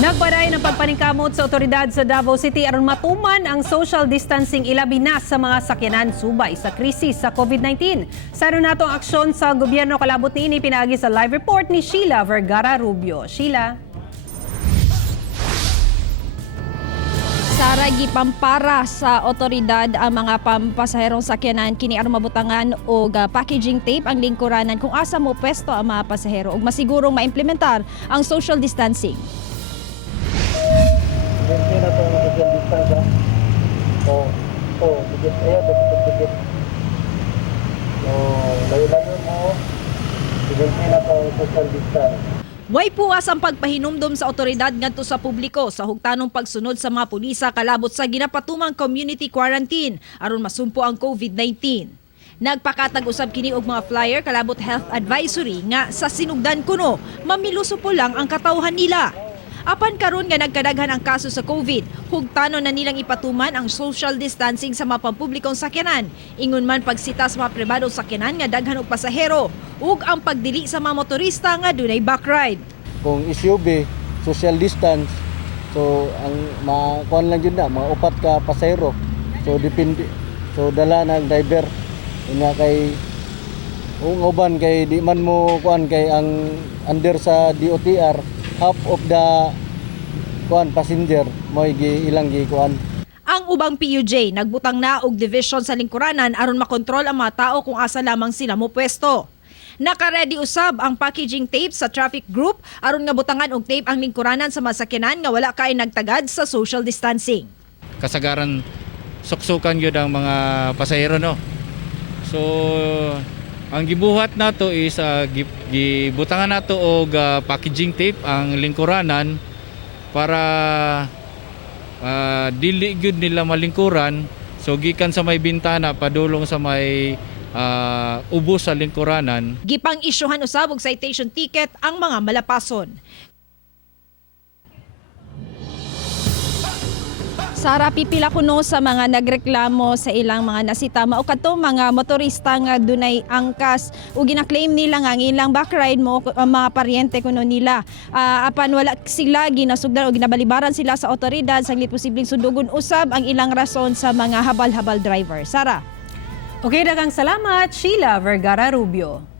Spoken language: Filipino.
Nagpaday ng pagpaningkamot sa otoridad sa Davao City aron matuman ang social distancing ilabi na sa mga sakyanan subay sa krisis sa COVID-19. Sa nato ang aksyon sa gobyerno kalabot niini pinaagi sa live report ni Sheila Vergara Rubio. Sheila. Sara gipampara sa otoridad ang mga pampasaherong sakyanan kini aron mabutangan og packaging tape ang lingkuranan kung asa mo pwesto ang mga pasahero ug masigurong maimplementar ang social distancing. Hindi na itong social distance ha. Digit ayo, digit. So, layo-layo mo, hindi na itong social distance. Way puwas ang pagpahinumdum sa otoridad ngadto sa publiko sa hugtanong pagsunod sa mga pulisa kalabot sa ginapatumang community quarantine aron masumpo ang COVID-19. Nagpakatag usab kini og mga flyer kalabot health advisory nga sa sinugdan kuno mamiluso po lang ang katawhan nila. Apan karon nga nagkadaghan ang kaso sa COVID, hugtanon na nilang ipatuman ang social distancing sa mga pampublikong sakyanan. Ingon man pagsita sa mga pribadong sakyanan nga daghan og pasahero ug ang pagdili sa mga motorista nga dunay backride. Kung SUV, social distance, so ang makuan lang yun na, mga upat ka pasahero. So depende, so dala ng driver. Nga kay uban kay di man mo kuan kay ang under sa DOTR, half of the kuan passenger mo ilang kuan. Ang ubang PUJ nagbutang na og division sa lingkuranan aron makontrol ang mga tao kung asa lamang sila mo pwesto. Naka-ready usab ang packaging tape sa traffic group aron nga butangan og tape ang lingkuranan sa masakyanan nga wala kay nagtagad sa social distancing. Kasagaran suksukan gyud ang mga pasahero no. So ang gibuhat nato is gibutangan nato og packaging tape ang lingkuranan para dili gyud nila malingkuran. So gikan sa may bintana padulong sa may ubos sa lingkuranan. Gipang-isyuhan usab og citation ticket ang mga malapason. Sara, pipila kuno sa mga nagreklamo sa ilang mga nasita mao kadto mga motorista nga dunay angkas ug gina-claim nila nga ang ilang backride mo mga paryente kuno nila. Apan wala sila ginasugdan o ginabalibaran sila sa otoridad saglit posibleng sundugon usab ang ilang rason sa mga habal-habal driver. Sara. Okay, daghang salamat Sheila Vergara Rubio.